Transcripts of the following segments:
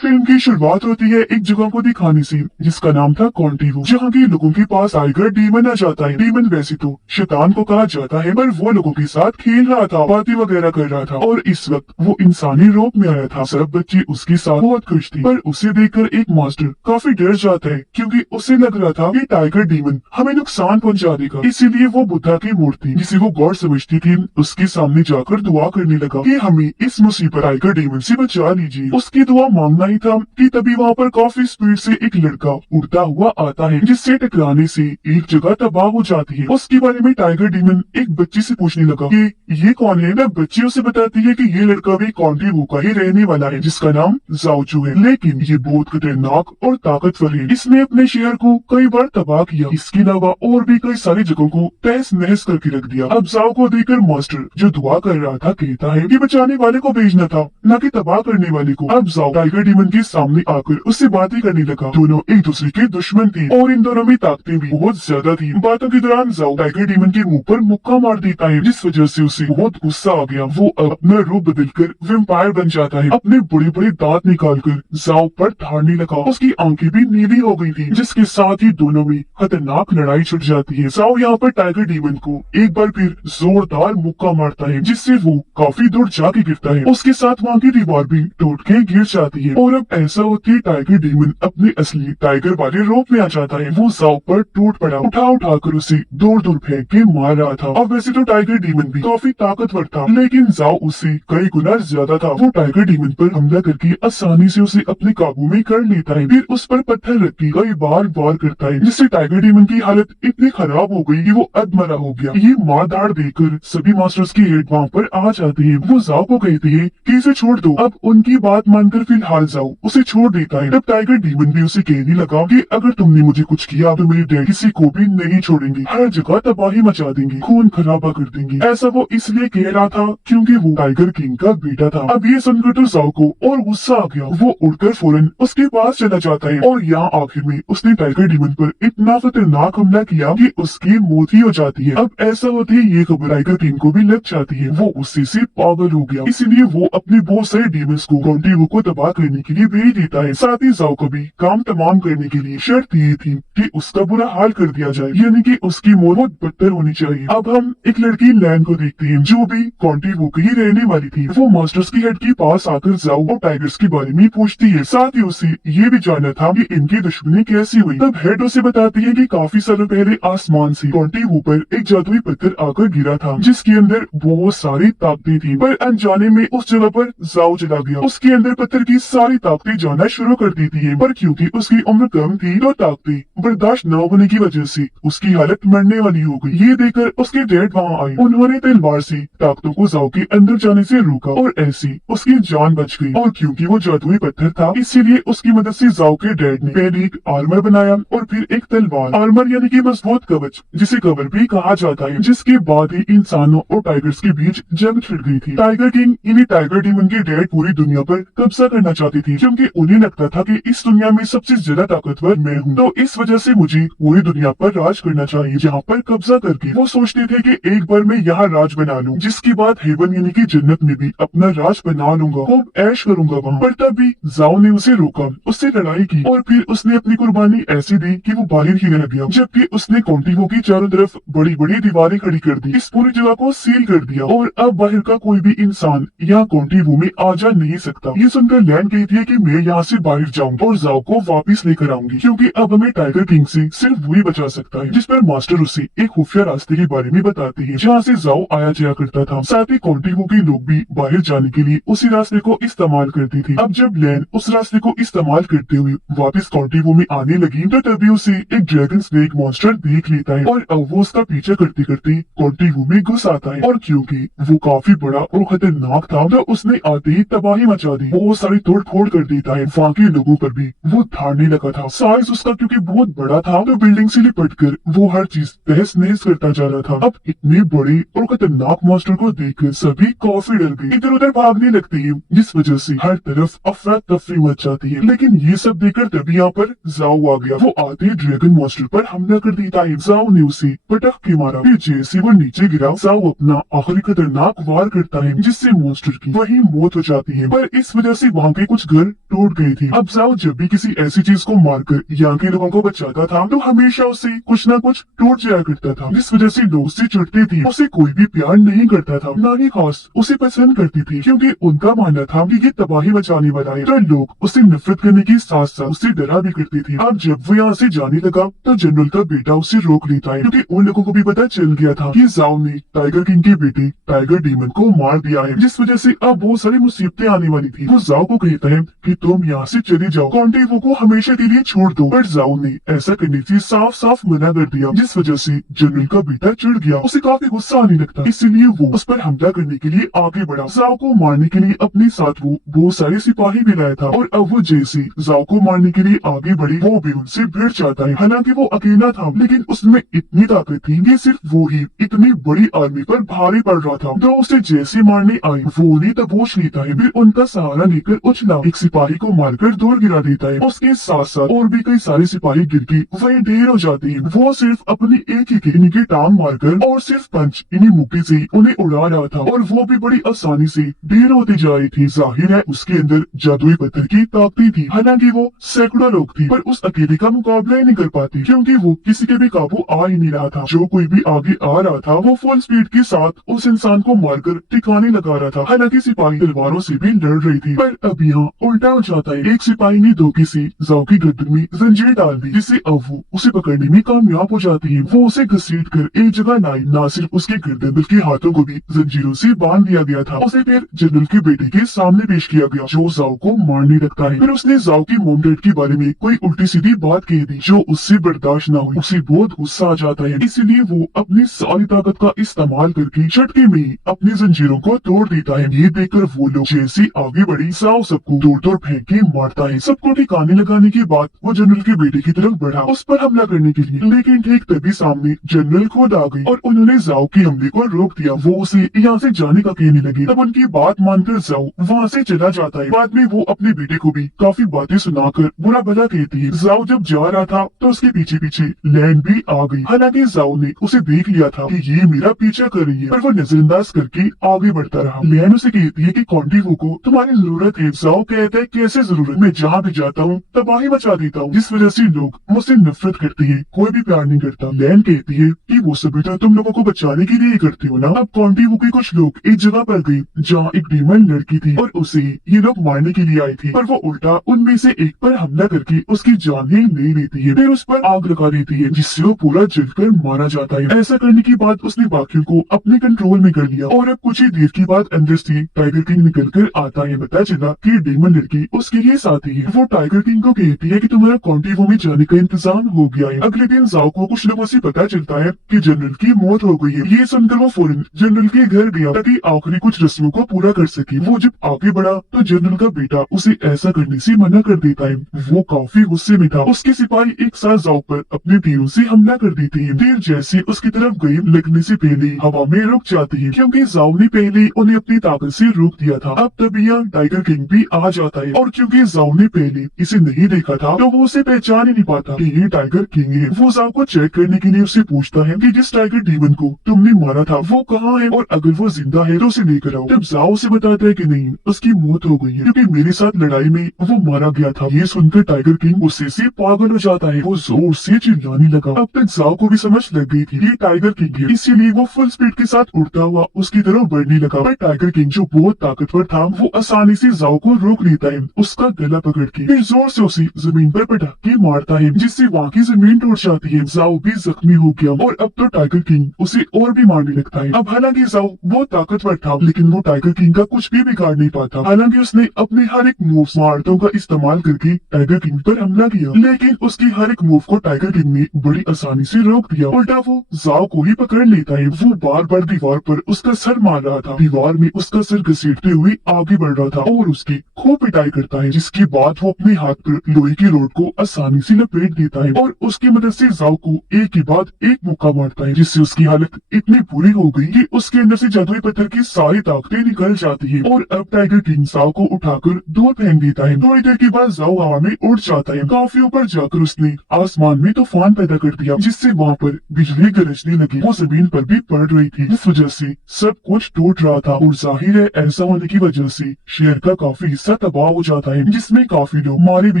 Film की शुरुआत होती है एक जगह को दिखाने से जिसका नाम था कॉन्टिवो, जहाँ के लोगों के पास आकर डीमन आ जाता है। डीमन वैसे तो शैतान को कहा जाता है, पर वो लोगों के साथ खेल रहा था, बातें वगैरह कर रहा था और इस वक्त वो इंसानी रूप में आया था। सब बच्चे उसके साथ बहुत खुश थे, पर उसे देखकर एक मास्टर काफी डर जाता है क्योंकि उसे लग रहा था कि टाइगर डीमन हमें नुकसान पहुंचा देगा। इसीलिए वो बुद्धा की मूर्ति, जिसे वो गॉड समझती थी, उसके सामने जाकर दुआ करने लगा कि हमें इस मुसीबत टाइगर डीमन से बचा लीजिए। उसकी दुआ मांगना ही था कि तभी वहाँ पर काफी स्पीड से एक लड़का उड़ता हुआ आता है, जिससे टकराने से एक जगह तबाह हो जाती है। उसके बारे में टाइगर डीमन एक बच्ची से पूछने लगा कि ये कौन है। वह बच्ची उसे बताती है कि ये लड़का भी कॉन्टिवो का ही रहने वाला है, जिसका नाम जाओचू है, लेकिन ये बहुत खतरनाक और ताकतवर है। इसने अपने शहर को कई बार तबाह किया, इसके अलावा और भी कई सारी जगहों को तहस नहस करके रख दिया। अब जाओ को देखकर मास्टर जो दुआ कर रहा था कहता है कि बचाने वाले को भेजना था, न कि तबाह करने वाले को। अब जाओ टाइगर डीमन के सामने आकर उससे बातें करने लगा। दोनों एक दूसरे के दुश्मन थे और इन दोनों में ताकतें भी बहुत ज्यादा थी। बातों के दौरान जाओ टाइगर डीमन के मुंह पर मुक्का मार देता है, जिस वजह से उसे बहुत गुस्सा आ गया। वो अब अपना रूप बदलकर वैम्पायर बन जाता है। अपने बड़े बड़े दांत निकालकर जाओ पर धारने लगा। उसकी आंखें भी नीली हो गई थी, जिसके साथ ही दोनों में खतरनाक लड़ाई छिड़ जाती है। जाओ यहाँ पर टाइगर डीमन को एक बार फिर जोरदार मुक्का मारता है, जिससे वो काफी दूर जाके गिरता है। उसके साथ वहाँ की दीवार भी टूट के गिर जाती है और अब ऐसा होती है टाइगर डीमन अपने असली टाइगर वाले रूप में आ जाता है। वो जाओ पर टूट पड़ा, उठाकर उसे दूर दूर फेंक के मार रहा था। अब वैसे तो टाइगर डीमन भी काफी ताकतवर था, लेकिन जाओ उससे कई गुना ज्यादा था। वो टाइगर डीमन पर हमला करके आसानी से उसे अपने काबू में कर लेता है, फिर उस पर पत्थर रख के कई बार वार करता है, जिससे टाइगर डीमन की हालत इतनी खराब हो गई कि वो अधमरा हो गया। ये मार धाड़ देखकर सभी मास्टर्स की हेड वहाँ पर आ जाती है। वो जाओ को कहती है कि इसे छोड़ दो। अब उनकी बात मानकर फिलहाल जाओ उसे छोड़ देता है। तब टाइगर डीमन भी उसे कहने लगा कि अगर तुमने मुझे कुछ किया तो मेरे डैड किसी को भी नहीं छोड़ेंगे, हर जगह तबाही मचा देंगे, खून खराबा कर देंगे। ऐसा वो इसलिए कह रहा था क्योंकि वो टाइगर किंग का बेटा था। अब ये सुनकर तो जाओ को और गुस्सा आ गया। वो उड़कर फौरन उसके पास चला जाता है और यहाँ आखिर में उसने टाइगर डीमन पर इतना खतरनाक हमला किया कि उसकी मौत ही हो जाती है। अब ऐसा होते ही ये खबर टाइगर किंग को भी लग जाती है। वो गुस्से से पागल हो गया, इसीलिए वो अपने बहुत सारे डीमंस को कॉन्टिवो को तबाह करने के लिए भेज देता है। साथ ही जाओ को भी काम तमाम करने के लिए शर्त ये थी कि उसका बुरा हाल कर दिया जाए, यानी कि उसकी मौत बहुत बदतर होनी चाहिए। अब हम एक लड़की लैन को देखते हैं जो भी कॉन्टिवो की ही रहने वाली थी। वो मास्टर्स की हेड के पास आकर जाओ और टाइगर्स के बारे में पूछती है। साथ ही उसे ये भी जानना था कि इनकी दुश्मनी कैसी हुई। तब हेड उसे बताती है कि काफी सालों पहले आसमान से कॉन्टिवो पर एक जादुई पत्थर आकर गिरा था, जिसके अंदर बहुत सारी ताकतें थी, पर अनजाने में उस जगह पर जाओ चला गया। उसके अंदर पत्थर की सारी ताकतें जाना शुरू कर देती है, पर क्योंकि उसकी उम्र कम थी तो ताकतें बर्दाश्त न होने की वजह से उसकी हालत मरने वाली हो गई। ये देखकर उसके डैड वहाँ आए। उन्होंने तलवार से ताकतों को जाओ के अंदर जाने से रोका और ऐसी उसकी जान बच गई। और क्योंकि वो जादुई पत्थर था, इसीलिए उसकी मदद से जाओ के डैड ने पहले एक आर्मर बनाया और फिर एक तलवार। आर्मर यानी कि मजबूत कवच, जिसे कवर भी कहा जाता है, जिसके बाद ही इंसानों और टाइगर्स के बीच जंग छिड़ गई थी। टाइगर किंग यानी टाइगर डीमन के डैड पूरी दुनिया पर कब्जा करना चाहती थी, क्योंकि उन्हें लगता था कि इस दुनिया में सबसे ज्यादा ताकतवर मैं हूँ, तो इस वजह से मुझे पूरी दुनिया पर राज करना चाहिए। यहाँ पर कब्जा करके वो सोचते थे कि एक बार मैं यहाँ राज बना लूँ, जिसके बाद हेवन यानी कि जन्नत में भी अपना राज बना लूंगा, खूब ऐश करूंगा वहाँ पर। तभी जाओ ने उसे रोका, उससे लड़ाई की और फिर उसने अपनी कुर्बानी ऐसी दी कि वो बाहर ही रह गया, जबकि उसने कॉन्टिवो की चारों तरफ बड़ी बड़ी दीवारें खड़ी कर दी, इस पूरी जगह को सील कर दिया और अब बाहर का कोई भी इंसान यहाँ कॉन्टिवो में आ जा नहीं सकता। ये सुनकर लैन कहती है कि मैं यहाँ से बाहर जाऊंगी और जाओ को वापिस लेकर आऊंगी, क्योंकि अब हमें टाइगर किंग से सिर्फ वही बचा सकता है। जिस पर मास्टर उसे एक खुफिया रास्ते के बारे में बताते हैं, जहाँ से जाओ आया जाया करता था। साथ ही कॉन्टिवो के लोग भी बाहर जाने के लिए उसी रास्ते को इस्तेमाल करते थे। अब जब लैन उस रास्ते को इस्तेमाल करते हुए वापस कॉन्टिवो में आने लगी, तो तभी उसे एक ड्रैगन स्नेक मॉन्स्टर देख लेता है और अब वो उसका पीछा करते करते कॉन्टिवो में घुस आता है। और क्योंकि वो काफी बड़ा और खतरनाक था, तो उसने आते ही तबाही मचा दी, बहुत सारी तोड़ फोड़ कर देता है। वहाँ के लोगों पर भी वो धारने लगा था। साइज उसका क्योंकि बहुत बड़ा था, तो बिल्डिंग से लिपट कर वो हर चीज तहस नहस करता जा रहा था। अब इतने बड़े और खतरनाक मॉन्स्टर को देखकर सभी काफी डर गए, इधर उधर भागने लगते हैं, जिस वजह से हर तरफ अफरा तफरी मच जाती है। लेकिन ये सब देखकर तभी यहाँ पर जाओ आ गया। वो आते ही ड्रैगन मॉन्स्टर पर हमला कर देता है। जाओ ने उसे पटक के मारा, फिर जैसे वो नीचे गिरा, जाओ अपना आखिरी खतरनाक वार करता है, जिससे मॉन्स्टर की वही मौत हो जाती है। पर इस वजह से वहाँ के कुछ घर टूट गई थी। अब जाओ जब भी किसी ऐसी चीज को मारकर यहाँ के लोगों को बचाता था तो हमेशा उससे कुछ ना कुछ टूट जाया करता था, जिस वजह से लोग उससे चिढ़ते थे। उसे कोई भी प्यार नहीं करता था, ना ही खास उसे पसंद करती थी, क्योंकि उनका मानना था कि ये तबाही मचाने वाला है। तो लोग उससे नफरत करने के साथ साथ उससे डरा भी करते थे। अब जब वो यहाँ से जाने लगा तो जनरल का बेटा उसे रोक लेता है, क्योंकि उन लोगों को भी पता चल गया था कि जाओ ने टाइगर किंग के बेटे टाइगर डीमन को मार दिया है, जिस वजह से अब बहुत सारी मुसीबतें आने वाली थी। वो जाओ को कहता है कि तुम यहाँ से चले जाओ, कॉन्टेवो को हमेशा के लिए छोड़ दो, पर जाओ ने ऐसा करने से साफ साफ मना कर दिया, जिस वजह से जनरल का बेटा चिढ़ गया। उसे काफी गुस्सा आने लगता, इसलिए वो उस पर हमला करने के लिए आगे बढ़ा। जाओ को मारने के लिए अपने साथ वो बहुत सारे सिपाही भी लाया था, और अब वो जैसे जाओ को मारने के लिए आगे बढ़ी वो भी उनसे भिड़ जाता है। हालांकि वो अकेला था, लेकिन उसमें इतनी ताकत थी कि सिर्फ वो ही इतनी बड़ी आर्मी पर भारी पड़ रहा था। तो उसे जैसे मारने आई वो उन्हें दबोच लेता है, फिर उनका सहारा लेकर उछला एक सिपाही को मारकर दूर गिरा देता है। उसके साथ साथ और भी कई सारे सिपाही गिर के वहीं ढेर हो जाते हैं। वो सिर्फ अपनी एक ही इनकी टांग मारकर और सिर्फ पंच इन्हीं मुक्के से उन्हें उड़ा रहा था, और वो भी बड़ी आसानी से ढेर होती जा रही थी। जाहिर है उसके अंदर जादुई पत्थर की ताकत थी। हालांकि वो सैकड़ों लोग थे, पर उस अकेले का मुकाबला ही नहीं कर पाती, क्योंकि वो किसी के भी काबू आ ही नहीं रहा था। जो कोई भी आगे आ रहा था वो फुल स्पीड के साथ उस इंसान को मारकर ठिकाने लगा रहा था। हालांकि सिपाही तलवारों से भी लड़ रही थी, पर अब यहाँ उल्टा हो जाता है। एक सिपाही ने धोखे से जाओ की गर्दन में जंजीर डाल दी, जिससे अब वो उसे पकड़ने में कामयाब हो जाती है। वो उसे घसीट कर एक जगह लाई, न सिर्फ उसके गर्दन बल्कि हाथों को भी जंजीरों से बांध दिया गया था। उसे फिर जनरल के बेटे के सामने पेश किया गया, जो जाओ को मारने लगता है। फिर उसने जाओ की मोम डैड के बारे में कोई उल्टी सीधी बात कह दी, जो उससे बर्दाश्त न हुई। उसे बहुत गुस्सा आ जाता है, इसीलिए वो अपनी सारी ताकत का इस्तेमाल करके झटके में ही अपनी जंजीरों को तोड़ देता है। ये देखकर वो लोग जैसे आगे बढ़ी जाओ सबको तोड़ तोड़ फेंक के मारता है। सबको ठिकाने लगाने के बाद वो जनरल के बेटे की तरफ बढ़ा उस पर हमला करने के लिए, लेकिन ठीक तभी सामने जनरल खुद आ गई और उन्होंने जाओ के हमले को रोक दिया। वो उसे यहाँ से जाने का कहने लगे, तब उनकी बात मानकर जाओ वहाँ से चला जाता है। बाद में वो अपने बेटे को भी काफी बातें सुनाकर बुरा भला कहती है। जाओ जब जा रहा था तो उसके पीछे पीछे लैंड भी आ गई। हालांकि जाओ ने उसे देख लिया था कि ये मेरा पीछा कर रही है, पर वो नजरअंदाज करके आगे बढ़ता रहा। लैंड उसे कहती है कि कॉन्टिवो को तुम्हारी जरूरत है। जाओ कहता है कैसे जरूरत, मैं जहाँ भी जाता हूँ तबाही मचा देता हूँ, जिस वजह से लोग मुझसे नफरत करते हैं, कोई भी प्यार नहीं करता। लैंड कहती है कि वो सभी तो तुम लोगों को बचाने के लिए करते हो ना। अब कॉन्टिवो के कुछ लोग एक जगह पर गए जहाँ एक डीमन लड़की थी और उसे ये लोग मारने के लिए आए थे, पर वो उल्टा उनमें से एक पर हमला करके उसकी जान ही ले लेती है, फिर उस पर आग लगा देती है, जिससे वो पूरा जलकर मारा जाता है। ऐसा करने के बाद उसने बाकियों को अपने कंट्रोल में कर लिया, और अब कुछ ही देर के बाद अंदर से टाइगर किंग निकल कर आता है। पता चला कि डीमन लड़की उसके ही साथी है। वो टाइगर किंग को कहती है कि तुम्हारा कॉन्टिवो में जाने का इंतजाम हो गया है। अगले दिन जाओ को कुछ लोगों से पता चलता है कि जनरल की मौत हो गई है। ये सुनकर वो फौरन जनरल के घर गया ताकि आखिरी कुछ रस्मों को पूरा कर सके। वो जब आगे बढ़ा तो जनरल का बेटा उसे ऐसा करने से मना कर देता है। वो काफी गुस्से में था। उसके सिपाही एक साथ जाओ पर अपने तीरों से हमला कर देते हैं। तीर जैसे उसकी तरफ गए लगने से पहले हवा में रुक जाती है, क्योंकि जाओ ने पहले उन्हें अपनी ताकत से रोक दिया था। अब तभी यहाँ टाइगर किंग भी आ जाता है, और क्योंकि जाओ ने पहले इसे नहीं देखा था तो वो उसे पहचान ही नहीं पाता कि ये टाइगर किंग है। वो जाओ को चेक करने के लिए उससे पूछता है कि जिस टाइगर डीमन को तुमने मारा था वो कहाँ है, और अगर वो जिंदा है तो उसे लेकर आओ। तब जाओ उसे बताता है कि नहीं, उसकी मौत हो गई है, क्योंकि मेरे साथ लड़ाई में वो मारा गया था। ये सुनकर टाइगर किंग गुस्से से पागल हो जाता है। वो जोर से चिल्लाने लगा। अब तक जाओ को भी समझ लग गई थी ये टाइगर किंग है, इसीलिए वो फुल स्पीड के साथ उड़ता हुआ उसकी तरफ बढ़ने लगा। पर टाइगर किंग जो बहुत ताकतवर था वो आसानी से जाओ को रोक लेता है, उसका गला पकड़ के फिर जोर से उसे जमीन पर पटक के मारता है, जिससे वहाँ की जमीन टूट जाती है। जाओ भी जख्मी हो गया, और अब तो टाइगर किंग उसे और भी मारने लगता है। अब हालांकि जाओ बहुत ताकतवर था, लेकिन वो टाइगर किंग का कुछ भी बिगाड़ नहीं पाता। हालांकि उसने अपने हर एक मूव महारतों का इस्तेमाल करके टाइगर किंग पर हमला किया, लेकिन उसकी हर एक मूव को टाइगर किंग ने बड़ी आसानी से रोक दिया। उल्टा वो जाओ को ही पकड़ लेता है। वो बार बार दीवार पर उसका सर मार रहा था, दीवार में उसका सर घसीटते हुए आगे बढ़ रहा था, और उसकी खूब पिटाई करता है, जिसके बाद वो अपने हाथ पर लोहे की रोड को आसानी से लपेट देता है, और उसकी मदद से जाओ को एक के बाद एक मुक्का मारता है, जिससे उसकी हालत इतनी बुरी हो गई कि उसके अंदर से जादुई पत्थर की सारी ताकतें निकल जाती है। और अब टाइगर किंग जाओ को उठाकर दूर फेंक देता है। थोड़ी देर के बाद जाओ हवा में उड़ जाता है। काफी ऊपर जाकर उसने आसमान में तूफान पैदा कर दिया, जिससे वहाँ पर बिजली गरजने लगी। वो जमीन पर भी पड़ रही थी, इस वजह से सब कुछ टूट रहा था, और जाहिर है ऐसा होने की वजह से शहर का काफी हिस्सा तबाह हो जाता है, जिसमें काफी लोग मारे भी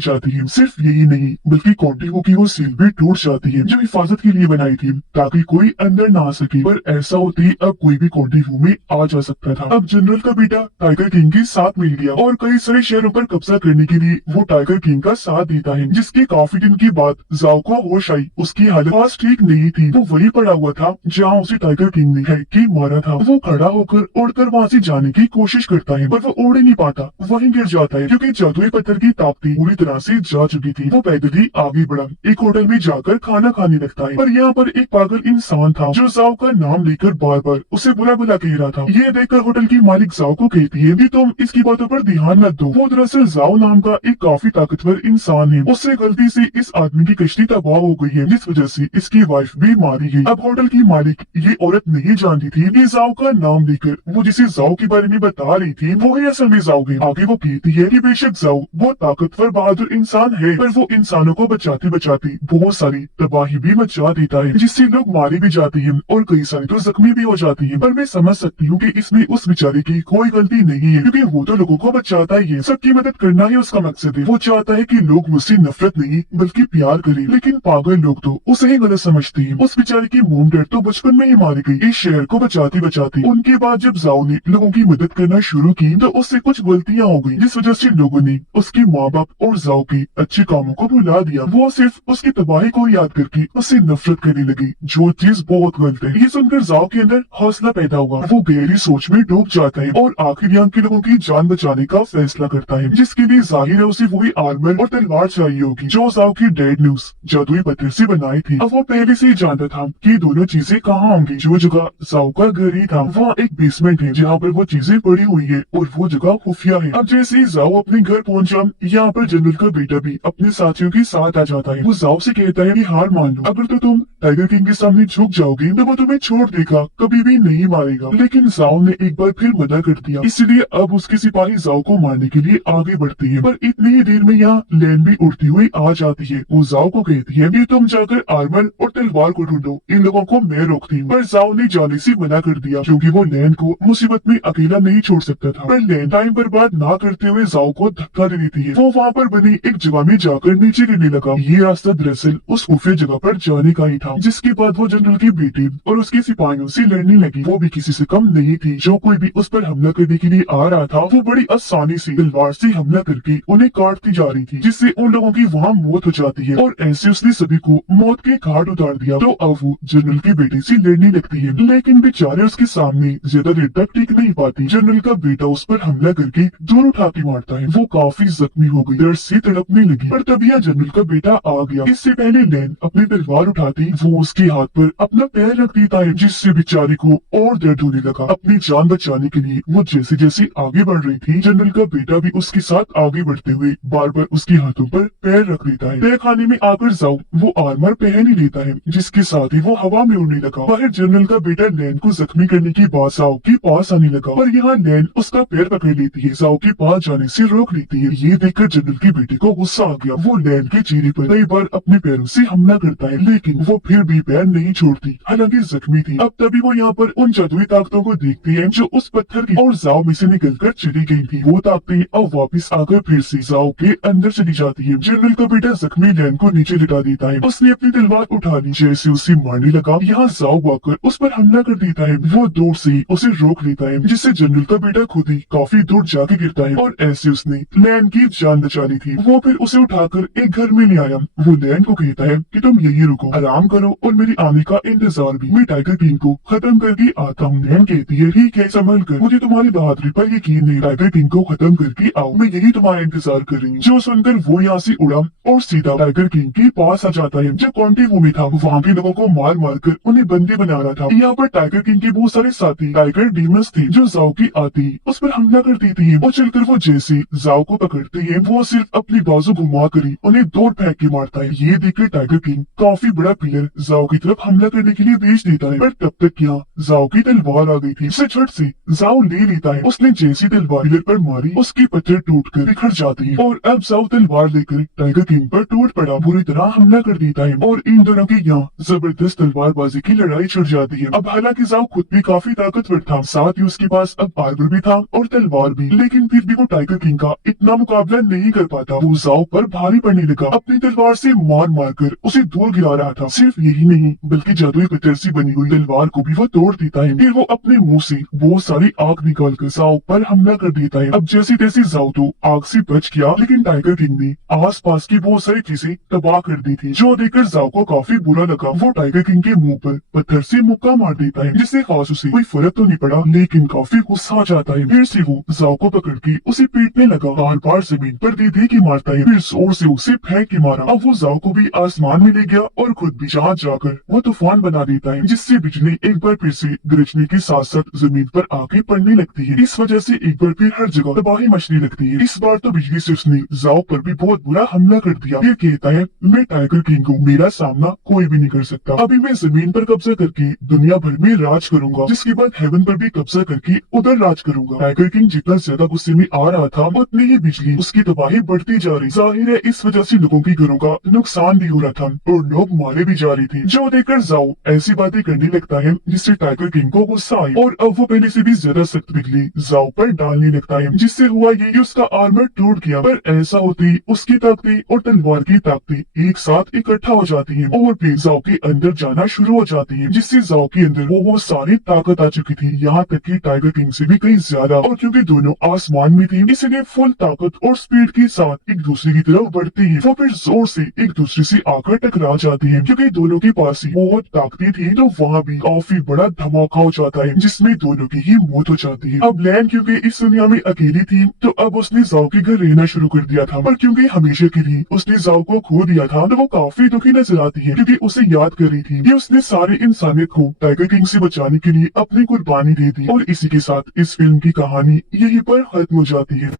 जाते हैं। सिर्फ यही नहीं बल्कि कॉन्टिवो की वो सील भी टूट जाती है जो हिफाजत के लिए बनाई थी ताकि कोई अंदर ना आ सके। पर ऐसा होते अब कोई भी कॉन्टिवो में आ जा सकता था। अब जनरल का बेटा टाइगर किंग के साथ मिल गया और कई सारे शहरों पर कब्जा करने के लिए वो टाइगर किंग का साथ देता है, जिसके काफी दिन के बाद जाओ को होश आई। उसकी हालत खास ठीक नहीं थी। वो वही पड़ा हुआ था जहाँ उसे टाइगर किंग ने है कि मारा था। वो खड़ा होकर उड़कर वहाँ से जाने की कोशिश करता है पर वो उड़ ही नहीं पाता, वहीं गिर जाता है क्योंकि जादुई पत्थर की ताकत पूरी तरह से जा चुकी थी। वो पैदल ही आगे बढ़ा, एक होटल में जाकर खाना खाने लगता है। पर यहाँ पर एक पागल इंसान था जो जाओ का नाम लेकर बार बार उसे बुला बुला कह रहा था। ये देखकर होटल की मालिक जाओ को कहती है कि तुम इसकी बातों पर ध्यान मत दो। वो दरअसल जाओ नाम का एक काफी ताकतवर इंसान है। उससे गलती से इस आदमी की कश्ती तबाह हो गई है, जिस वजह से इसकी वाइफ भी मारी गई। अब होटल की मालिक ये औरत नहीं जानती थी कि जाओ का नाम लेकर वो जिसे जाओ के बारे में बता रही थी वो ही असल में जाओ है। आगे वो कहती है कि बेशक जाओ बहुत ताकतवर बहादुर इंसान है, पर वो इंसानों को बचाते बचाते बहुत सारी तबाही भी मचा देता है, जिससे लोग मारे भी जाते हैं और कई सारे तो जख्मी भी हो जाते हैं। पर मैं समझ सकती हूँ कि इसमें उस बेचारे की कोई गलती नहीं है, क्योंकि वो तो लोगों को बचाता ही है। सबकी मदद करना ही उसका मकसद है। वो चाहता है कि लोग मुझसे नफरत नहीं बल्कि प्यार करें, लेकिन पागल लोग तो उसे ही गलत समझते हैं। उस बेचारे की मोम डैड तो बचपन में ही मारी गई इस शहर को बचाते बचाते। उनके बाद जब जाओ ने लोगों की मदद करना शुरू की तो उससे कुछ गलतियां हो गई, जिस वजह से लोगों ने उसके माँ बाप और जाओ के अच्छे कामों को भुला दिया। वो सिर्फ उसकी तबाही को याद करके उससे नफरत करने लगी, जो चीज बहुत गलत है। ये सुनकर जाओ के अंदर हौसला पैदा हुआ। वो गहरी सोच में डूब जाता है और आखिर यहाँ के लोगों की जान बचाने का फैसला करता है, जिसके लिए जाहिर है उसे वही आर्मर और तलवार चाहिए होगी जो जाओ की डेड न्यूज जादुई पत्थर से बनाई थी। अब वो पहले से ही जानता था कि दोनों चीजें कहाँ होंगी। जो जगह जाओ का घर ही था वहाँ एक बेसमेंट है जहाँ पर वो चीजें पड़ी हुई है और वो जगह खुफिया है। अब जैसे ही जाओ अपने घर पहुंचा, यहाँ पर जनरल का बेटा भी अपने साथियों के साथ आ जाता है। वो जाओ से कहता है कि हार मान लो, अगर तो तुम टाइगर किंग के सामने झुक जाओगे तो वो तुम्हें छोड़ देगा, कभी भी नहीं मारेगा। लेकिन जाओ ने एक बार फिर मना कर दिया, इसलिए अब उसके सिपाही जाओ को मारने के लिए आगे बढ़ते हैं। पर इतनी ही देर में यहाँ लैन भी उड़ती हुई आ जाती है। वो जाओ को कहती है कि तुम जाकर आर्मर और तलवार को ढूंढो, इन लोगों को मैं रोकती हूँ। पर जाओ ने जाने से मना कर दिया क्योंकि वो लैन को मुसीबत में अकेला नहीं छोड़ सकता था। पर लैन टाइम बर्बाद ना करते हुए जाओ को धक्का दे देती है। वो वहाँ पर बनी एक जगह में जाकर नीचे गिरने लगा। ये रास्ता दरअसल उस खुफिया जगह पर जाने का ही था, जिसके बाद वो जनरल के बेटे और उसके सिपाहियों से लड़ने लगी। वो भी किसी से कम नहीं थी। जो कोई भी उस पर हमला करने के लिए आ रहा था वो बड़ी आसानी से तलवार से हमला करके उन्हें काटती जा रही थी, जिससे उन लोगों की वहाँ मौत हो जाती है। और ऐसे उसने सभी को मौत के घाट उतार दिया। तो अब वो जनरल के बेटे से लड़ने लगती है, लेकिन बेचारे उसके सामने ज्यादा देर तक टिक नहीं पाती। जनरल का बेटा उस पर हमला करके दूर उठा के मारता है। वो काफी जख्मी हो गई, दर्द से तड़पने लगी। पर तभी यहाँ जनरल का बेटा आ गया। इससे पहले लैन अपनी तलवार उठाती वो उसके हाथ पर अपना पैर रख देता है, जिससे बेचारे को और दर्द होने लगा। अपनी जान बचाने के लिए वो जैसे जैसे आगे बढ़ रही थी, जनरल का बेटा भी उसके साथ आगे बढ़ते हुए बार बार उसके हाथों पर पैर रख देता है। तहखाने में आकर जाओ वो आर्मर पहन ही लेता है, जिसके साथ ही वो हवा में उड़ने लगा। बाहर जनरल का बेटा लैन को जख्मी करने के बाद जाओ के पास आने लगा, पर यहाँ लैन उसका पैर पकड़ लेती है, जाओ के पास जाने से रोक लेती है। ये देखकर जनरल के बेटे को गुस्सा आ गया। वो लैन के चेहरे पर कई बार अपने पैरों से हमला करता है, लेकिन वो फिर भी पैर नहीं छोड़ती, हालांकि जख्मी थी। अब तभी वो यहाँ पर उन जादुई ताकतों को देखती है जो उस पत्थर की और जाओ में से निकल कर चली गई थी। वो ताकतें अब वापस आकर फिर से जाओ के अंदर चली जाती है। जनरल का बेटा जख्मी लैन को नीचे लिटा देता है। उसने अपनी तलवार उठा ली, जैसे उसे मारने लगा यहाँ जाओ आकर उस पर हमला कर देता है। वो दूर से उसे रोक लेता है, जिससे जनरल का बेटा खुद ही काफी दूर जाके गिरता है और ऐसे उसने लैन की जान बचा ली थी। वो फिर उसे उठाकर एक घर में ले आया। वो लैन को कहता है कि तुम यही रुको, आराम करो और मेरी आने का इंतजार भी, मैं टाइगर किंग को खत्म करके आता हूँ। लैन कहती है ठीक है संभल कर, मुझे तुम्हारी बहादुरी पर यकीन है, टाइगर किंग को खत्म करके आओ, मैं यही तुम्हारा इंतजार कर रही हूँ। जो सुनकर वो यहाँ से उड़ा और सीधा टाइगर किंग के पास आ जाता है। जब कॉन्टिवो में था वहाँ के लोगों को मार मार कर उन्हें बंदी बना रहा था। यहाँ पर टाइगर किंग के बहुत सारे साथी टाइगर डीमंस थे जो जाओ की आती उस पर हमला कर देती है। वो चलकर वो जैसे जाओ को पकड़ते हैं वो सिर्फ अपनी बाजू घुमा कर ही उन्हें दौड़ फेंक के मारता है। ये देखकर टाइगर किंग काफी बड़ा पिलर जाओ की तरफ हमला करने के लिए भेज देता है, पर तब तक यहाँ जाओ की तलवार आ गई थी। उसे झट से जाओ ले लेता है। उसने जैसी तलवार पिलर पर मारी उसके पत्थर टूट कर बिखर जाते हैं और अब जाओ तलवार लेकर टाइगर किंग पर टूट पड़ा, बुरी तरह हमला कर देता है और इन दोनों की यहाँ जबरदस्त तलवारबाजी की लड़ाई छिड़ जाती है। अब हालांकि जाओ खुद भी काफी ताकतवर था, साथ ही उसके पास अब आर्मर भी था और तलवार भी, लेकिन फिर भी वो टाइगर किंग का इतना मुकाबला नहीं कर पाता। वो जाओ पर भारी पड़ने लगा, अपनी तलवार से मार मार कर उसे दूर गिरा रहा था। सिर्फ यही नहीं बल्कि जादुई पत्थर से बनी हुई तलवार को भी वो तोड़ देता है। फिर वो अपने मुंह से बहुत सारी आग निकाल कर जाओ पर हमला कर देता है। अब जैसे तैसे जाओ तो आग से बच गया, लेकिन टाइगर किंग ने आस पास की बहुत सारी चीजें तबाह कर दी थी, जो देखकर जाओ को काफी बुरा लगा। वो टाइगर किंग के मुंह पर पत्थर से मुक्का मार देता है, जिससे खास उसे कोई फर्क तो नहीं पड़ा, लेकिन काफी गुस्सा आ जाता है। फिर से वो जाओ को पकड़ के उसे पीटने लगा, बार बार जमीन पर दे के मारता है, फिर जोर से उसे फेंक के मारा। अब वो जाओ को भी आसमान में ले गया और खुद भी जहाँ जाकर वो तूफान बना देता है, जिससे बिजली एक बार फिर से गरजने के साथ साथ जमीन पर आके पड़ने लगती है। इस वजह से एक बार फिर हर जगह तबाही मचने लगती है। इस बार तो बिजली से उसने जाओ पर भी बहुत बुरा हमला कर दिया। ये कहता है, मैं टाइगर किंग हूँ, मेरा सामना कोई भी नहीं कर सकता। अभी मैं जमीन पर कब्जा करके दुनिया भर में राज करूंगा, जिसके बाद हेवन पर भी कब्जा करके उधर राज करूंगा। टाइगर किंग जितना ज्यादा गुस्से में आ रहा था, उतनी ही बिजली उसकी तबाही बढ़ती जा रही। जाहिर है इस वजह से लोगों के घरों का नुकसान भी हो रहा था और लोग मारे भी जा रहे थे। जो देखकर जाओ ऐसी बातें करने लगता है, जिससे टाइगर किंग को गुस्सा आई और अब वो पहले से भी ज्यादा सख्त बिजली जाओ पर डालने लगता है, जिससे हुआ ये कि उसका आर्मर टूट गया। पर ऐसा होती उसकी ताकतें और तलवार की ताकतें एक साथ इकट्ठा हो जाती है और फिर जाओ के अंदर जाना शुरू हो जाती है, जिससे जाओ के अंदर वो सारी ताकत आ चुकी थी, यहाँ तक कि टाइगर किंग से भी कहीं ज्यादा। और क्योंकि दोनों आसमान में थे, इसलिए फुल ताकत और स्पीड के साथ एक दूसरे की तरफ बढ़ते हैं। वो फिर जोर से एक दूसरे से आकर टकरा जाते हैं। क्योंकि दोनों के पास ही बहुत ताकतें थी, तो वहाँ भी काफी बड़ा धमाका हो जाता है, जिसमें दोनों की ही मौत हो जाती है। अब लैन क्योंकि इस दुनिया में अकेली थी, तो अब उसने जाओ के घर रहना शुरू कर दिया था। पर क्योंकि हमेशा के लिए उसने जाओ को खो दिया था, तो वो काफी दुखी नजर आती है, क्योंकि उसे याद कर रही थी कि उसने सारे इंसानियत को टाइगर किंग से बचाने के लिए अपनी कुर्बानी दे दी। और इसी के साथ इस फिल्म की कहानी यहीं पर खत्म हो जाती है।